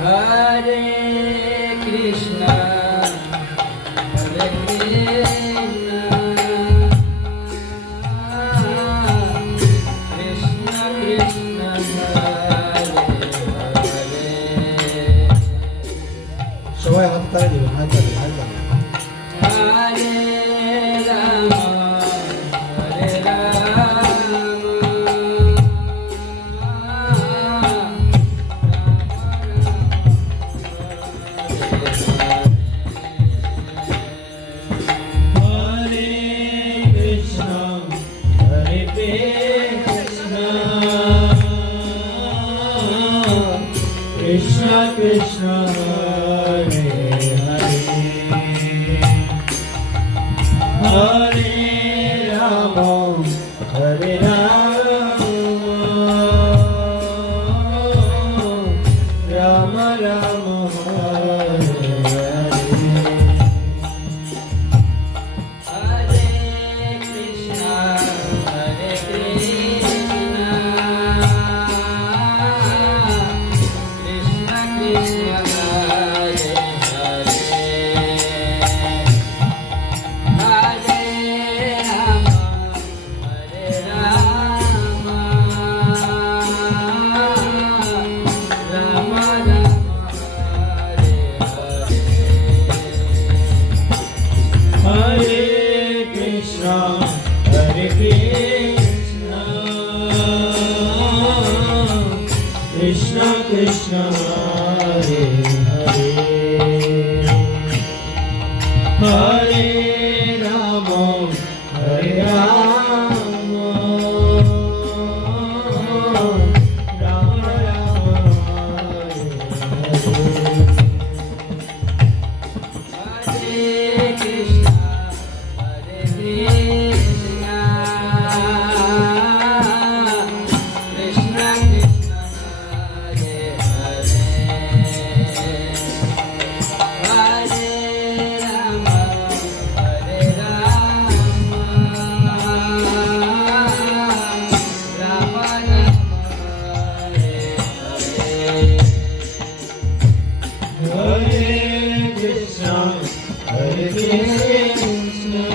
Hare Krishna, Hare Krishna, Krishna Krishna, Hare Hare. সবাই হাত তালি দিবেন, হাত তালি, হাত তালি। Hare Rama, Hare Rama, Krishna Krishna Hare Hare Hare Rama Hare Rama Rama Rama Hare Hare Hare Krishna, Hare Krishna, Krishna Krishna, Hare Hare, Hare Rama, Hare Rama, Rama Rama, Hare Hare. Hare Krishna, Hare Krishna, Krishna Krishna, Hare Hare, Hare Rama, Hare Rama, Rama Rama, Hare Hare. Hare Krishna, Hare Krishna, Krishna Krishna, Hare Hare, Hare Rama, Hare Rama, Rama Rama, Hare Hare. Hare Krishna, Hare Krishna,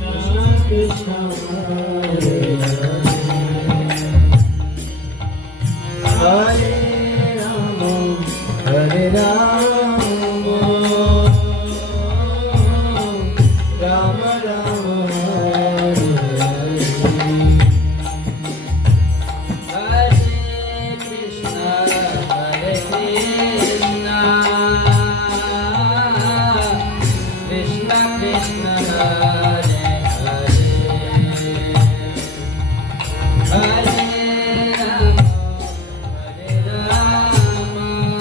Krishna Krishna, Hare Hare, Hare Rama, Hare Rama, Rama Rama, Hare Hare. Hare Krishna, Hare Krishna, Krishna Krishna, Hare Hare, Hare Rama, Hare Rama, Rama Rama,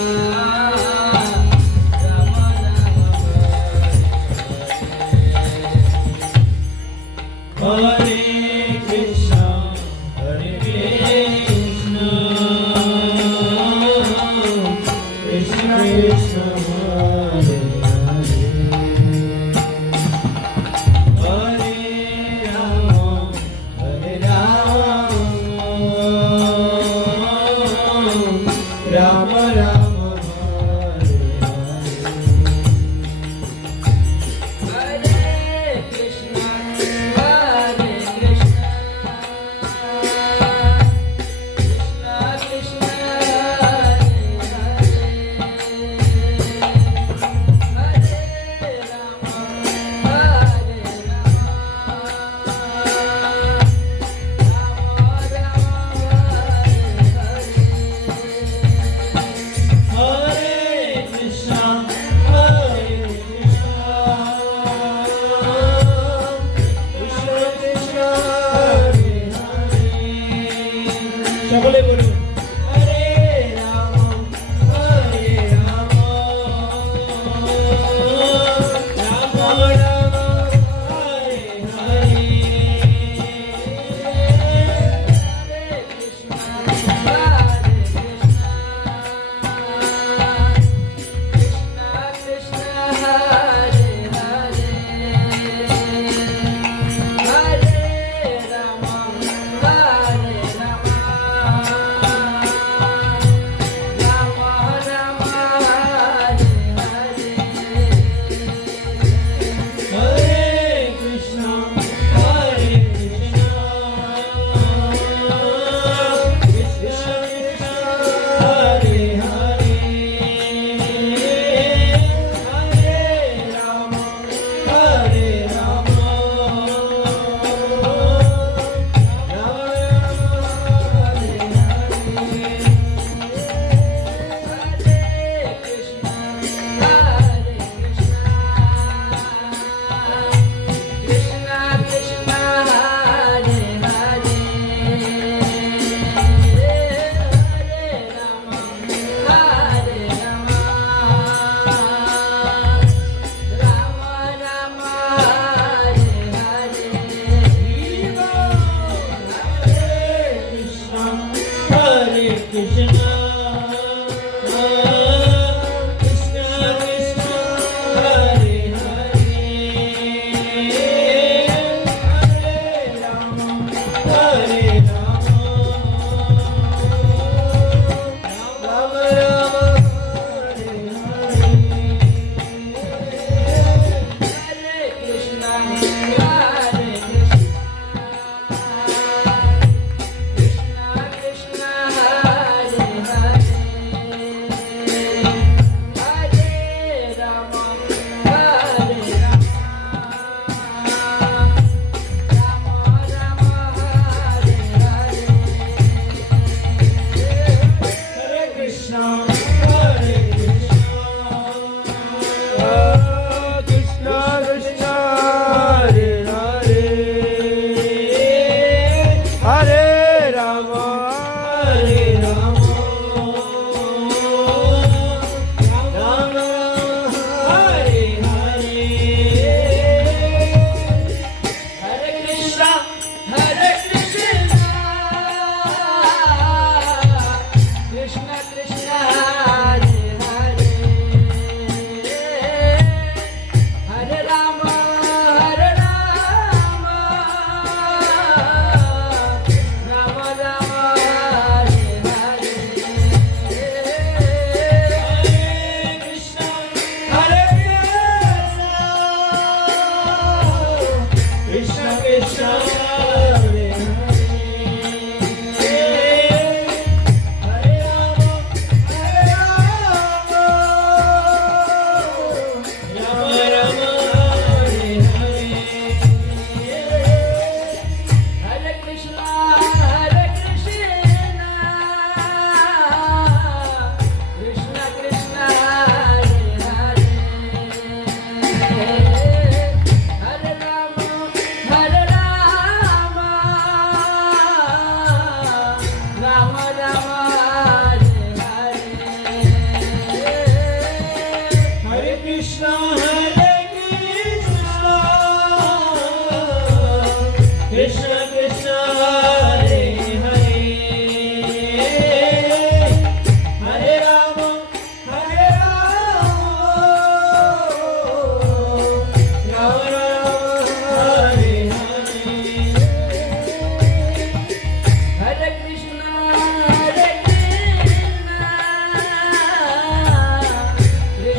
Hare Hare. Hare Krishna, Hare Krishna, Krishna Krishna, Hare Hare, Hare Rama, Hare Rama, Rama Rama, Hare Hare. Hare Krishna, Hare Krishna, Krishna Krishna, Hare Hare, Hare Rama, Hare সকলে বলুন হরে রাম হরে রাম রাম রাম হরে হরে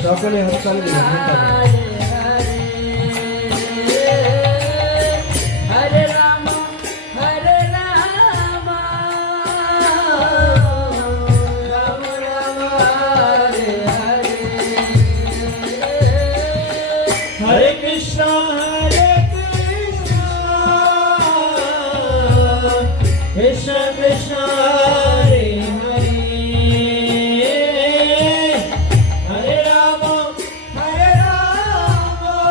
সকলে হাততালি দিবেন Hare Rama, Hare Rama, Rama Rama, Hare Hare, Hare Krishna, Hare Krishna, Krishna Krishna, Hare Hare, Hare Rama, Hare Rama, Rama Rama,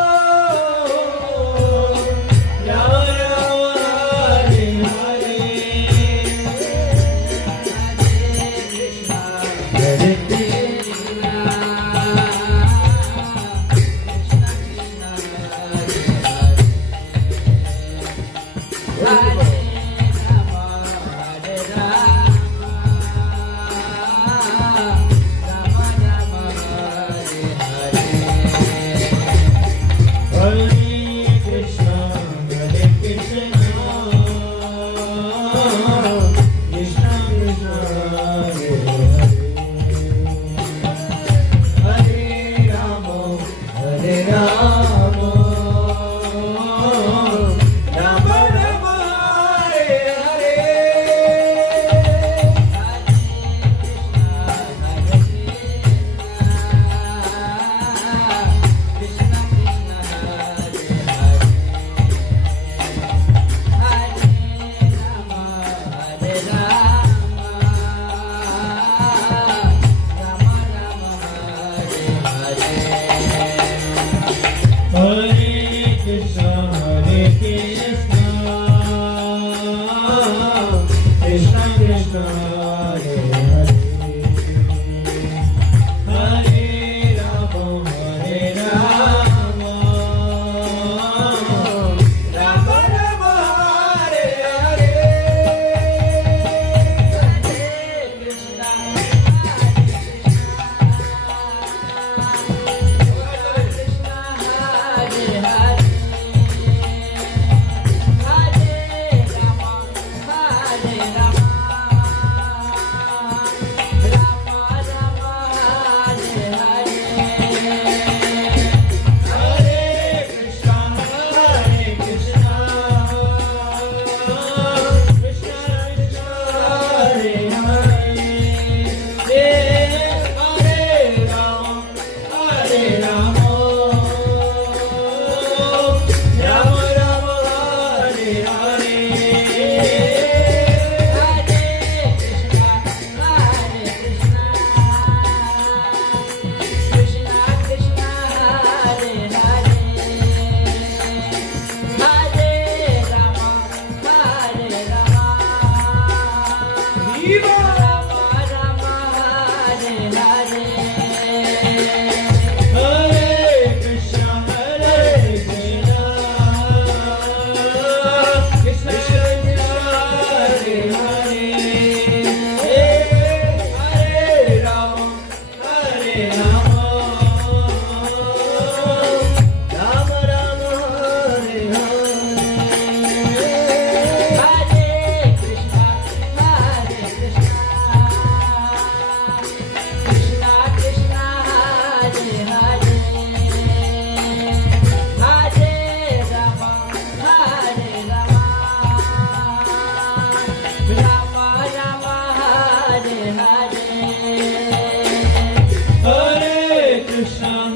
Hare Hare, Hare Krishna, Hare Krishna, Krishna Krishna, Hare Hare, Hare Rama, Hare Rama, Rama Rama, Hare Hare. Hare Krishna, Hare Krishna, Krishna Krishna, Hare Hare, Hare Rama, Hare Rama, Rama Rama, Hare Hare. Krishna, Krishna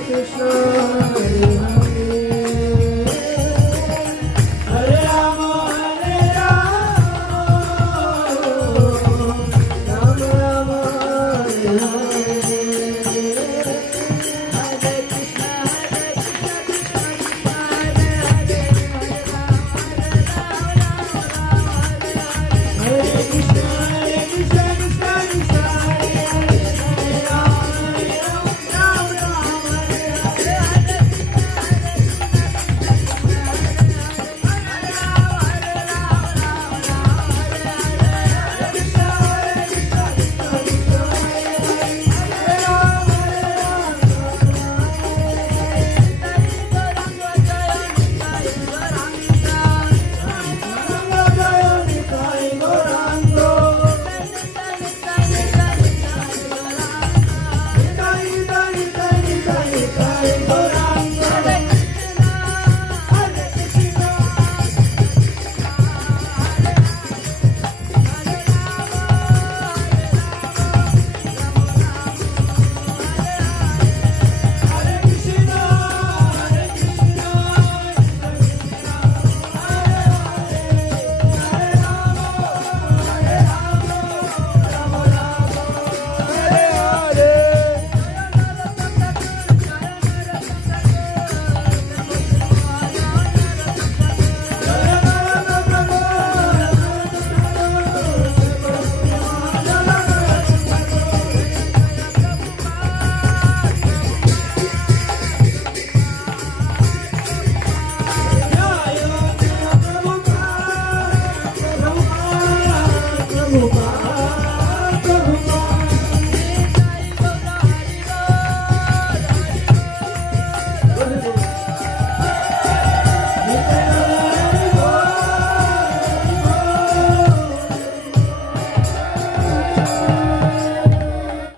Hare Hare